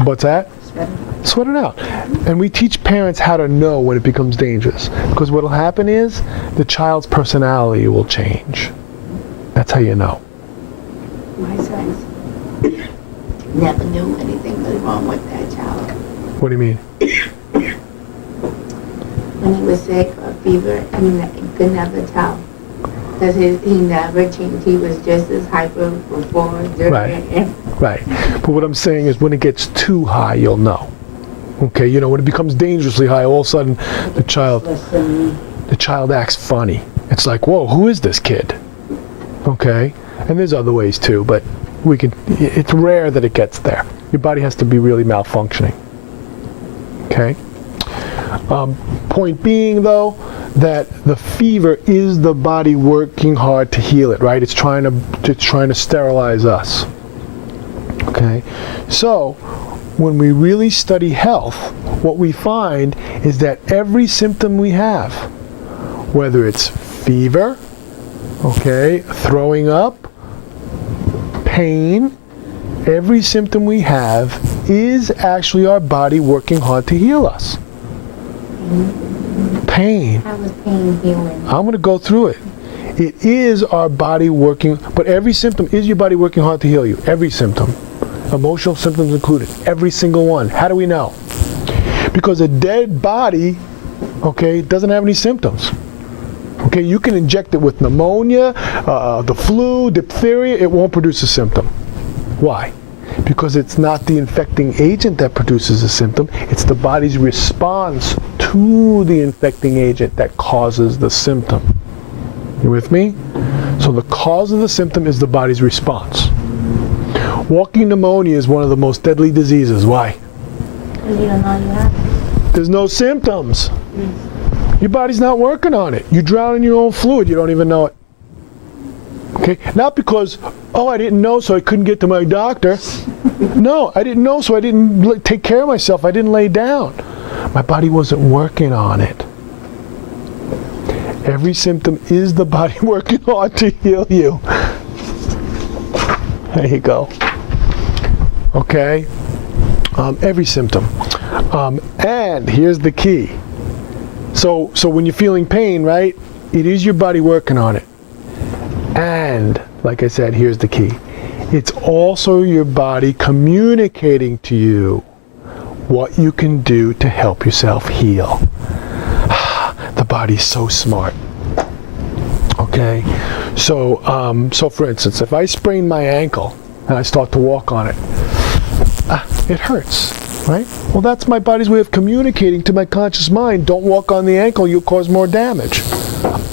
What's that? Sweat it out. And we teach parents how to know when it becomes dangerous. Because what will happen is the child's personality will change. That's how you know. My sons never knew anything was wrong with that child. What do you mean? When he was sick or fever, he could never tell. Because he never changed. He was just as hyper before, during, Right. Right. But what I'm saying is when it gets too high, you'll know. Okay, when it becomes dangerously high, all of a sudden the child acts funny. It's like, whoa, who is this kid? Okay? And there's other ways too, but it's rare that it gets there. Your body has to be really malfunctioning. Okay? Point being though, that the fever is the body working hard to heal it, right? It's trying to sterilize us. Okay? So, when we really study health, what we find is that every symptom we have, whether it's fever, okay, throwing up, pain, every symptom we have is actually our body working hard to heal us. Pain. How was pain healing? I'm going to go through it. It is our body working, but every symptom is your body working hard to heal you. Every symptom. Emotional symptoms included. Every single one. How do we know? Because a dead body, okay, doesn't have any symptoms. Okay, you can inject it with pneumonia, the flu, diphtheria, it won't produce a symptom. Why? Because it's not the infecting agent that produces a symptom, it's the body's response to the infecting agent that causes the symptom. You with me? So the cause of the symptom is the body's response. Walking pneumonia is one of the most deadly diseases. Why? Because you don't know you have it. There's no symptoms. Your body's not working on it. You drown in your own fluid. You don't even know it. Okay? Not because, oh, I didn't know, so I couldn't get to my doctor. No, I didn't know, so I didn't take care of myself. I didn't lay down. My body wasn't working on it. Every symptom is the body working on to heal you. There you go. Okay? Every symptom. And here's the key. So when you're feeling pain, right, it is your body working on it. And, like I said, here's the key. It's also your body communicating to you what you can do to help yourself heal. The body's so smart. Okay? So for instance, if I sprain my ankle and I start to walk on it, it hurts, right? Well, that's my body's way of communicating to my conscious mind, don't walk on the ankle, you'll cause more damage.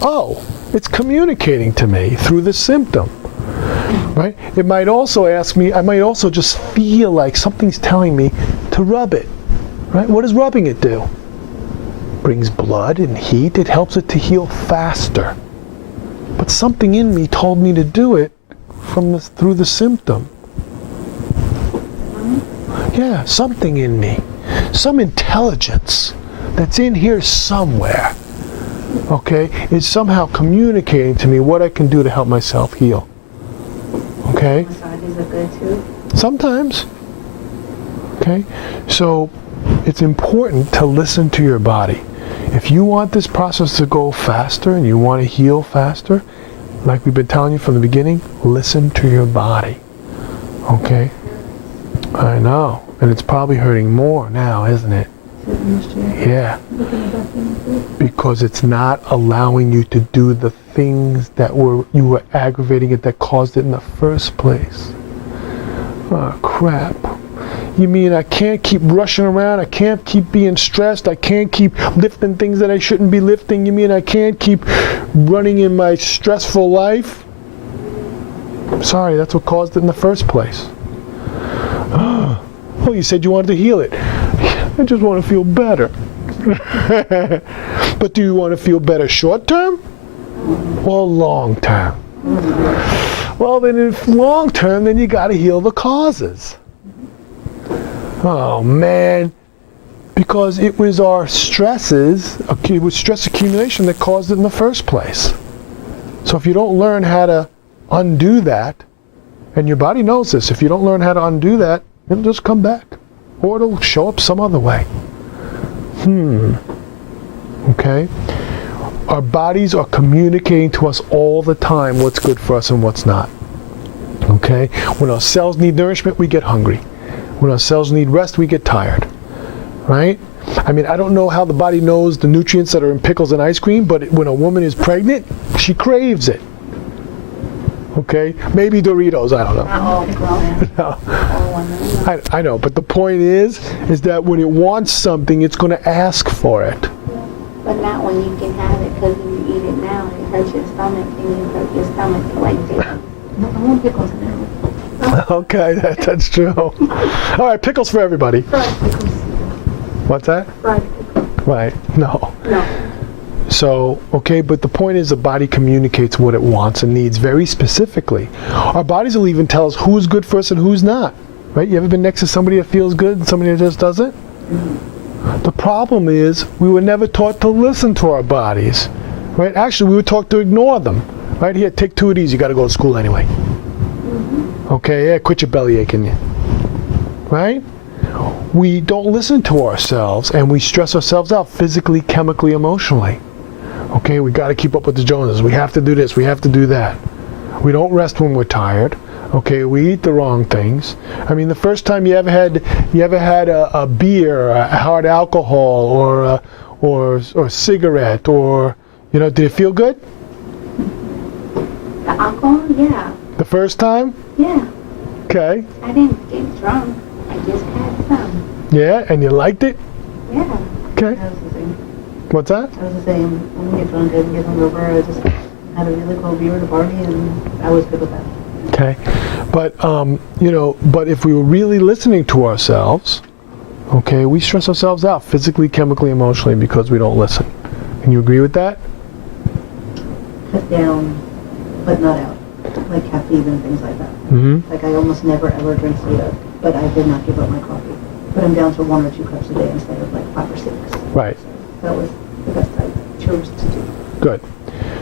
Oh, it's communicating to me through the symptom, right? It might also ask me, I might also just feel like something's telling me to rub it, right? What does rubbing it do? Brings blood and heat, it helps it to heal faster. But something in me told me to do it through the symptom. Yeah, something in me. Some intelligence that's in here somewhere, okay, is somehow communicating to me what I can do to help myself heal. Okay? Massages are good too. Sometimes. Okay? So it's important to listen to your body. If you want this process to go faster and you want to heal faster, like we've been telling you from the beginning, listen to your body. Okay? I know. And it's probably hurting more now, isn't it? Yeah. Because it's not allowing you to do the things that you were aggravating it that caused it in the first place. Oh, crap. You mean I can't keep rushing around? I can't keep being stressed? I can't keep lifting things that I shouldn't be lifting? You mean I can't keep running in my stressful life? I'm sorry, that's what caused it in the first place. Oh, you said you wanted to heal it. I just want to feel better. But do you want to feel better short term or long term? Well, then if long term, then you got to heal the causes. Oh, man. Because it was our stresses, it was stress accumulation that caused it in the first place. So if you don't learn how to undo that, and your body knows this, if you don't learn how to undo that, it'll just come back. Or it'll show up some other way. Okay? Our bodies are communicating to us all the time what's good for us and what's not. Okay? When our cells need nourishment, we get hungry. When our cells need rest, we get tired. Right? I mean, I don't know how the body knows the nutrients that are in pickles and ice cream, but when a woman is pregnant, she craves it. Okay? Maybe Doritos, I don't know. Not all pickles. No. I know, but the point is that when it wants something, it's going to ask for it. But not when you can have it, because if you eat it now, it hurts your stomach, and you hurt your stomach for like days. I want pickles now. Okay, that's true. All right, pickles for everybody. Fried pickles. What's that? Fried pickles. Right, no. No. So, okay, but the point is the body communicates what it wants and needs very specifically. Our bodies will even tell us who's good for us and who's not. Right? You ever been next to somebody that feels good and somebody that just doesn't? The problem is we were never taught to listen to our bodies. Right? Actually, we were taught to ignore them. Right? Here, take 2 of these. You got to go to school anyway. Okay, yeah, quit your belly aching. Right? We don't listen to ourselves and we stress ourselves out physically, chemically, emotionally. Okay, we got to keep up with the Joneses. We have to do this. We have to do that. We don't rest when we're tired. Okay, we eat the wrong things. I mean, the first time you ever had a beer, a hard alcohol, or cigarette, or did it feel good? The alcohol, yeah. The first time? Yeah. Okay. I didn't get drunk. I just had some. Yeah, and you liked it? Yeah. Okay. I was the same. What's that? I was the same. When we get drunk, I can get hungover. I just had a really cool view of the party, and I was good with that. Okay, but but if we were really listening to ourselves, okay, we stress ourselves out physically, chemically, emotionally because we don't listen. Can you agree with that? Cut down, but not out, like caffeine and things like that. Mm-hmm. Like I almost never ever drink soda, but I did not give up my coffee. But I'm down to 1 or 2 cups a day instead of like 5 or 6. Right. So that was the best I chose to do. Good.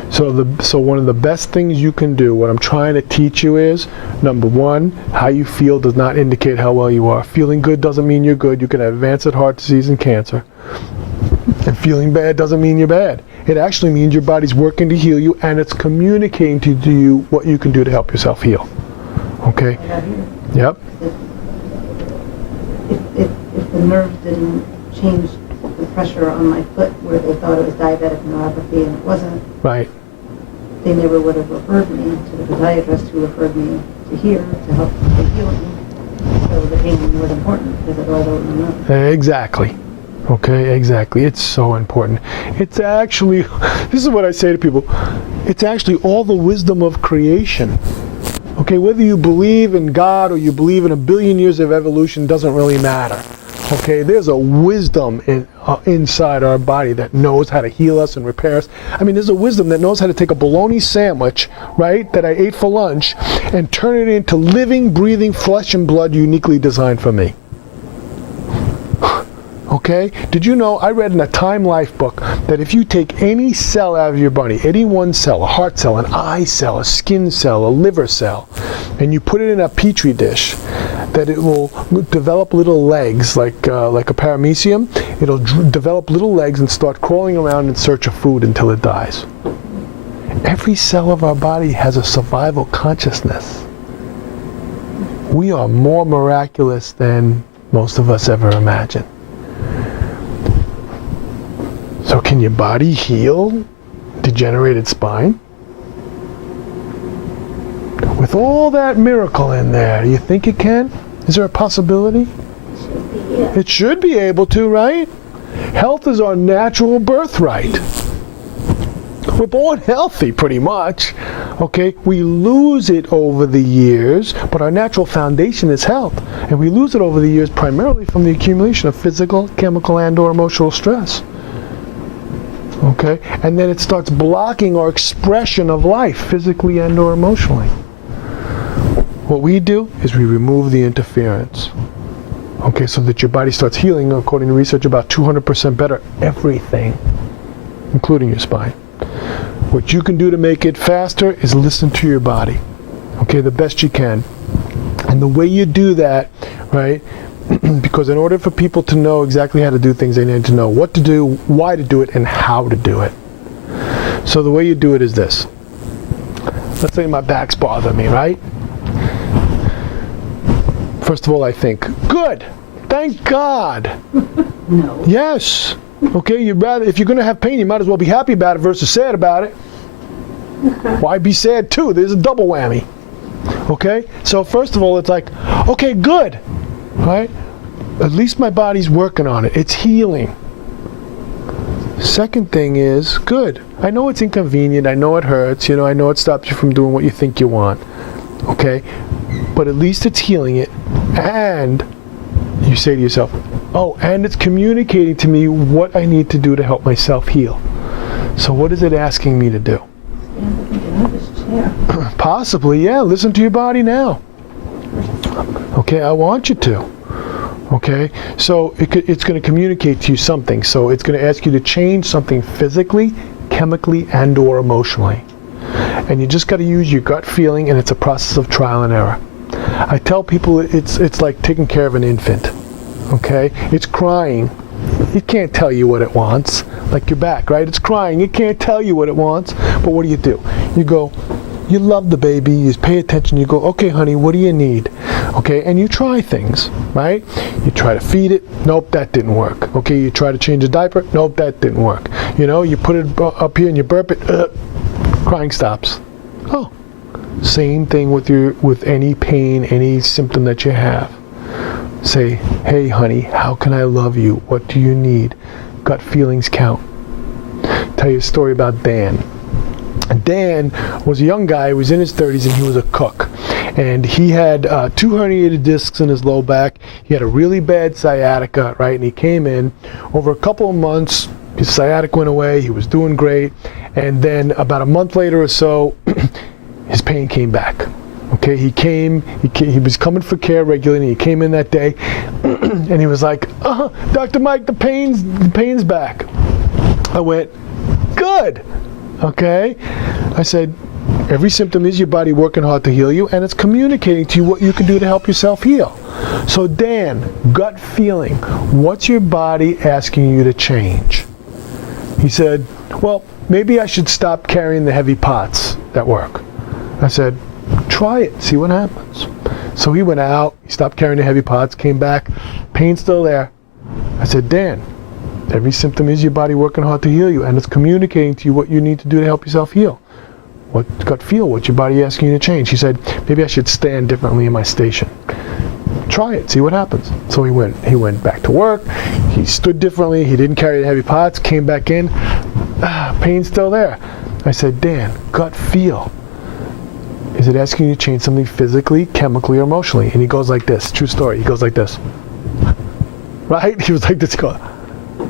So one of the best things you can do, what I'm trying to teach you is, number one, how you feel does not indicate how well you are. Feeling good doesn't mean you're good. You can have advanced heart disease and cancer. And feeling bad doesn't mean you're bad. It actually means your body's working to heal you, and it's communicating to you what you can do to help yourself heal. Okay? I got here. Yep. If the nerves didn't change the pressure on my foot where they thought it was diabetic neuropathy and it wasn't, Right. they never would have referred me to the podiatrist who referred me to here to help the healing. So the pain was important because otherwise I wouldn't know. Exactly. Okay, exactly. It's so important. It's actually, this is what I say to people, it's actually all the wisdom of creation. Okay, whether you believe in God or you believe in a billion years of evolution doesn't really matter. Okay, there's a wisdom inside our body that knows how to heal us and repair us. I mean, there's a wisdom that knows how to take a bologna sandwich, right, that I ate for lunch, and turn it into living, breathing flesh and blood uniquely designed for me. Okay? Did you know, I read in a Time Life book that if you take any cell out of your body, any one cell, a heart cell, an eye cell, a skin cell, a liver cell, and you put it in a petri dish, that it will develop little legs, like a paramecium. It'll develop little legs and start crawling around in search of food until it dies. Every cell of our body has a survival consciousness. We are more miraculous than most of us ever imagined. So can your body heal degenerated spine? With all that miracle in there, do you think it can? Is there a possibility? It should be able to, right? Health is our natural birthright. We're born healthy, pretty much. Okay, we lose it over the years, but our natural foundation is health. And we lose it over the years primarily from the accumulation of physical, chemical, and/or emotional stress. Okay, and then it starts blocking our expression of life, physically and/or emotionally. What we do is we remove the interference. Okay, so that your body starts healing, according to research, about 200% better everything, including your spine. What you can do to make it faster is listen to your body, okay, the best you can. And the way you do that, right, because in order for people to know exactly how to do things, they need to know what to do, why to do it, and how to do it. So the way you do it is this. Let's say my back's bothering me, right? First of all, I think, good, thank God. No. Yes. Okay, you'd rather, if you're going to have pain, you might as well be happy about it versus sad about it. Why be sad too? There's a double whammy. Okay? So first of all, it's like, okay, good. Right? At least my body's working on it. It's healing. Second thing is, good. I know it's inconvenient. I know it hurts. You know, I know it stops you from doing what you think you want. Okay? But at least it's healing it. And you say to yourself, oh, and it's communicating to me what I need to do to help myself heal. So what is it asking me to do? Stand up and get out of this chair. Possibly, yeah. Listen to your body now. Okay, I want you to. Okay, so it's going to communicate to you something. So it's going to ask you to change something physically, chemically, and/or emotionally. And you just got to use your gut feeling, and it's a process of trial and error. I tell people it's like taking care of an infant. Okay, it's crying. It can't tell you what it wants. Like your back, right? It's crying. It can't tell you what it wants. But what do? You go, you love the baby. You pay attention. You go, okay, honey, what do you need? Okay, and you try things, right? You try to feed it. Nope, that didn't work. Okay, you try to change a diaper. Nope, that didn't work. You know, you put it up here and you burp it. Crying stops. Oh, same thing with any pain, any symptom that you have. Say, hey, honey, how can I love you? What do you need? Gut feelings count. Tell you a story about Dan. Dan was a young guy, he was in his 30s, and he was a cook. And he had 2 herniated discs in his low back. He had a really bad sciatica, right? And he came in. Over a couple of months, his sciatica went away. He was doing great. And then about a month later or so, his pain came back. Okay, he was coming for care regularly, and he came in that day, and he was like, Dr. Mike, the pain's back. I went, good. Okay, I said, every symptom is your body working hard to heal you, and it's communicating to you what you can do to help yourself heal. So Dan, gut feeling, what's your body asking you to change? He said, well, maybe I should stop carrying the heavy pots at work. I said, try it, see what happens. So he went out, he stopped carrying the heavy pots, came back, pain's still there. I said, Dan, every symptom is your body working hard to heal you, and it's communicating to you what you need to do to help yourself heal. What gut feel, what's your body asking you to change? He said, maybe I should stand differently in my station. Try it, see what happens. So he went back to work, he stood differently, he didn't carry the heavy pots, came back in, pain's still there. I said, Dan, gut feel. Is it asking you to change something physically, chemically, or emotionally? And he goes like this, true story, he goes like this. Right? He was like this.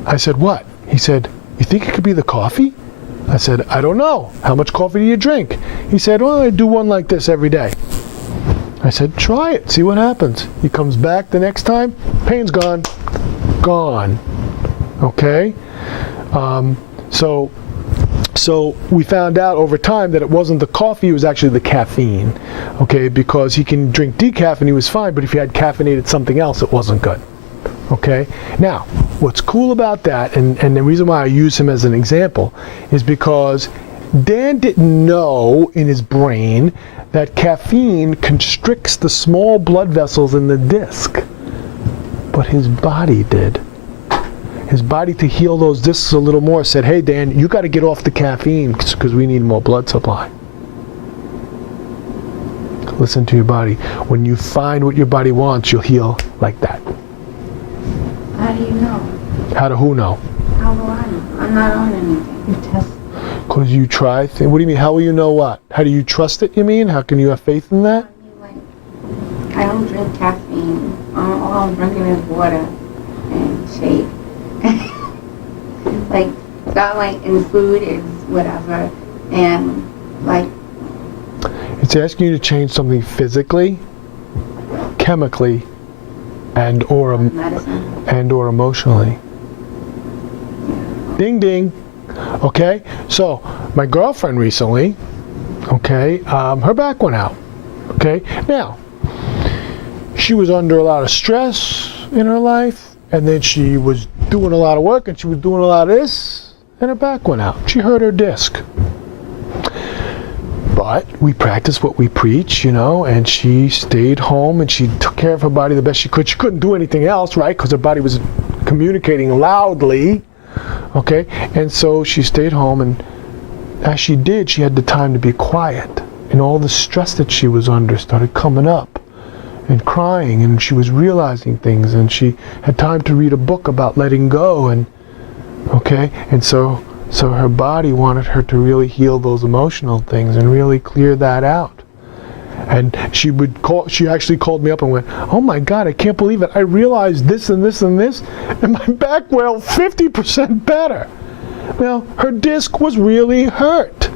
I said, what? He said, you think it could be the coffee? I said, I don't know. How much coffee do you drink? He said, well, I do one like this every day. I said, try it, see what happens. He comes back the next time, pain's gone. Gone. Okay? So we found out over time that it wasn't the coffee, it was actually the caffeine. Okay? Because he can drink decaf and he was fine, but if he had caffeinated something else, it wasn't good. Okay? Now, what's cool about that, and the reason why I use him as an example, is because Dan didn't know in his brain that caffeine constricts the small blood vessels in the disc. But his body did. His body, to heal those discs a little more, said, hey Dan, you got to get off the caffeine because we need more blood supply. Listen to your body. When you find what your body wants, you'll heal like that. How do you know? How do who know? How do I know? I'm not on anything. You test. Because you try things. What do you mean? How will you know what? How do you trust it, you mean? How can you have faith in that? I don't drink caffeine. All I'm drinking is water and shake. Like, Starlight and food is whatever. And, like... It's asking you to change something physically, chemically, and or emotionally. Ding ding. Okay, so my girlfriend recently, okay, her back went out. Okay, now she was under a lot of stress in her life, and then she was doing a lot of work, and she was doing a lot of this, and her back went out. She hurt her disc. But we practiced what we preach, you know, and she stayed home and she took care of her body the best she could. She couldn't do anything else, right? Because her body was communicating loudly, okay? And so she stayed home, and as she did, she had the time to be quiet. And all the stress that she was under started coming up and crying, and she was realizing things, and she had time to read a book about letting go, and okay? And so her body wanted her to really heal those emotional things and really clear that out. And she actually called me up and went, oh my God, I can't believe it. I realized this and this and this, and my back felt 50% better. Well, her disc was really hurt.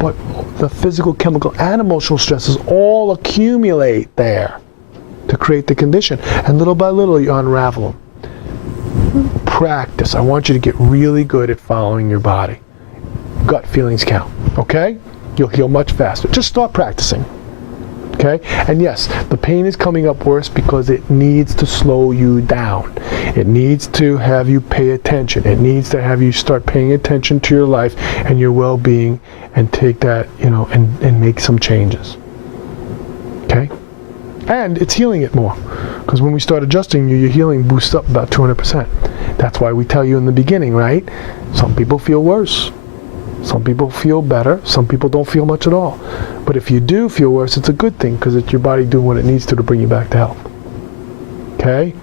But the physical, chemical, and emotional stresses all accumulate there to create the condition. And little by little, you unravel them. Practice. I want you to get really good at following your body. Gut feelings count, okay? You'll heal much faster. Just start practicing, okay? And yes, the pain is coming up worse because it needs to slow you down. It needs to have you pay attention. It needs to have you start paying attention to your life and your well-being, and take that, you know, and make some changes, okay? And it's healing it more, because when we start adjusting you, your healing boosts up about 200%. That's why we tell you in the beginning, right? Some people feel worse. Some people feel better. Some people don't feel much at all. But if you do feel worse, it's a good thing, because it's your body doing what it needs to bring you back to health. Okay?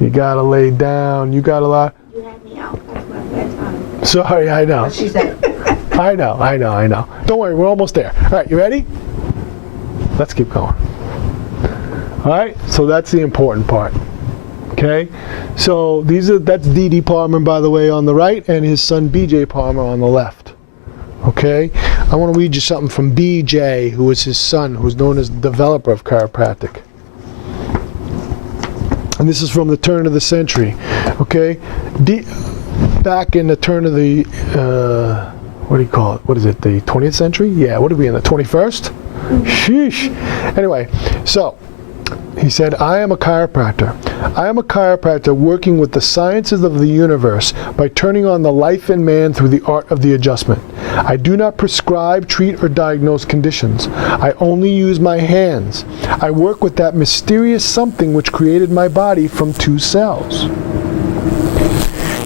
You gotta lay down. You got a lot. You had me out. That's my bedtime. Sorry, I know. What she said. I know. Don't worry, we're almost there. All right, you ready? Let's keep going. All right, so that's the important part. Okay, so that's D.D. Palmer, by the way, on the right, and his son B.J. Palmer on the left. Okay, I want to read you something from B.J., who was his son, who's known as the developer of chiropractic. And this is from the turn of the century. Okay, back in the turn of the, what do you call it? What is it, the 20th century? Yeah, what are we in, the 21st? Sheesh. Anyway, so he said, I am a chiropractor. I am a chiropractor working with the sciences of the universe by turning on the life in man through the art of the adjustment. I do not prescribe, treat, or diagnose conditions. I only use my hands. I work with that mysterious something which created my body from 2 cells.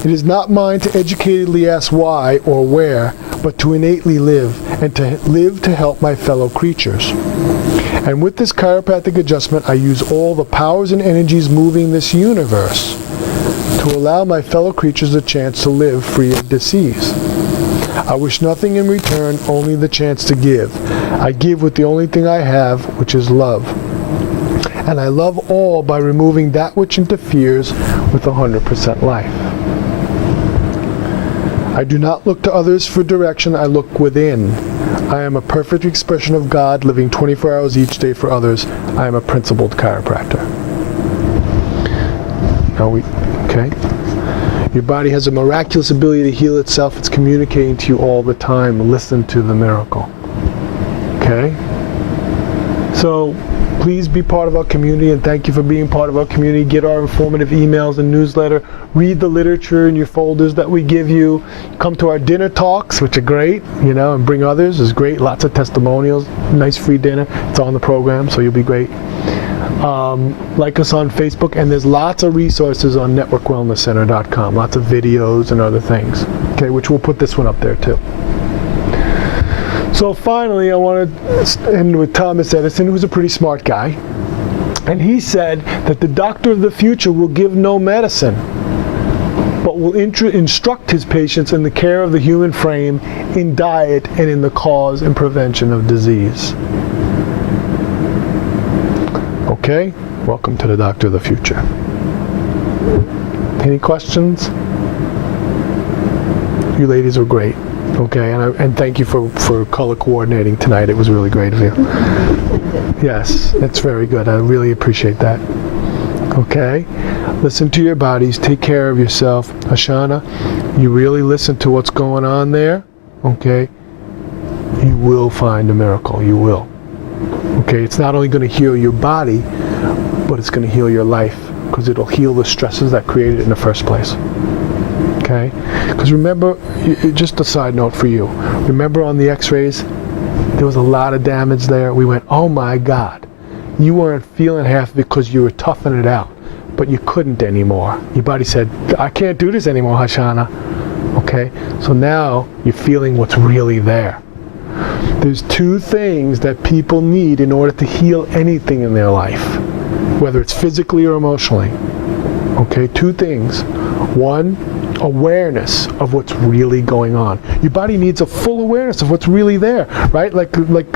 It is not mine to educatedly ask why or where, but to innately live, and to live to help my fellow creatures. And with this chiropractic adjustment, I use all the powers and energies moving this universe to allow my fellow creatures a chance to live free of disease. I wish nothing in return, only the chance to give. I give with the only thing I have, which is love. And I love all by removing that which interferes with 100% life. I do not look to others for direction, I look within. I am a perfect expression of God, living 24 hours each day for others. I am a principled chiropractor. Okay? Your body has a miraculous ability to heal itself. It's communicating to you all the time. Listen to the miracle. Okay? So, please be part of our community, and thank you for being part of our community. Get our informative emails and newsletter. Read the literature in your folders that we give you. Come to our dinner talks, which are great, and bring others. It's great. Lots of testimonials. Nice free dinner. It's on the program, so you'll be great. Like us on Facebook, and there's lots of resources on networkwellnesscenter.com. Lots of videos and other things. Okay, which we'll put this one up there too. So finally, I want to end with Thomas Edison, who was a pretty smart guy. And he said that the doctor of the future will give no medicine, but will instruct his patients in the care of the human frame, in diet, and in the cause and prevention of disease. Okay? Welcome to the doctor of the future. Any questions? You ladies were great. Okay, and thank you for color coordinating tonight. It was really great of you. Yes, it's very good. I really appreciate that. Okay, listen to your bodies. Take care of yourself. Ashana, you really listen to what's going on there. Okay, you will find a miracle. You will. Okay, it's not only going to heal your body, but it's going to heal your life, because it'll heal the stresses that created it in the first place. Okay? Because remember, just a side note for you, remember on the x-rays, there was a lot of damage there. We went, oh my God, you weren't feeling half because you were toughing it out, but you couldn't anymore. Your body said, I can't do this anymore, Hashana. Okay? So now you're feeling what's really there. There's 2 things that people need in order to heal anything in their life, whether it's physically or emotionally. Okay? 2 things. 1, awareness of what's really going on. Your body needs a full awareness of what's really there, right? Like what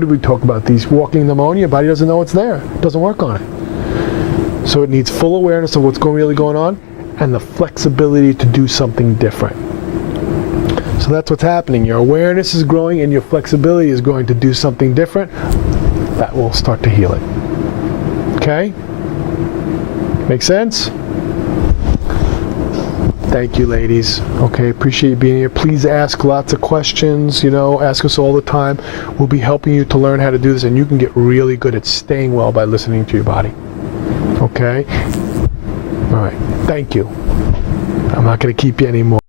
did we talk about? These walking pneumonia. Your body doesn't know it's there. It doesn't work on it. So it needs full awareness of what's really going on, and the flexibility to do something different. So that's what's happening. Your awareness is growing, and your flexibility is growing to do something different. That will start to heal it. Okay? Make sense? Thank you, ladies. Okay, appreciate you being here. Please ask lots of questions, ask us all the time. We'll be helping you to learn how to do this, and you can get really good at staying well by listening to your body. Okay? All right. Thank you. I'm not going to keep you anymore.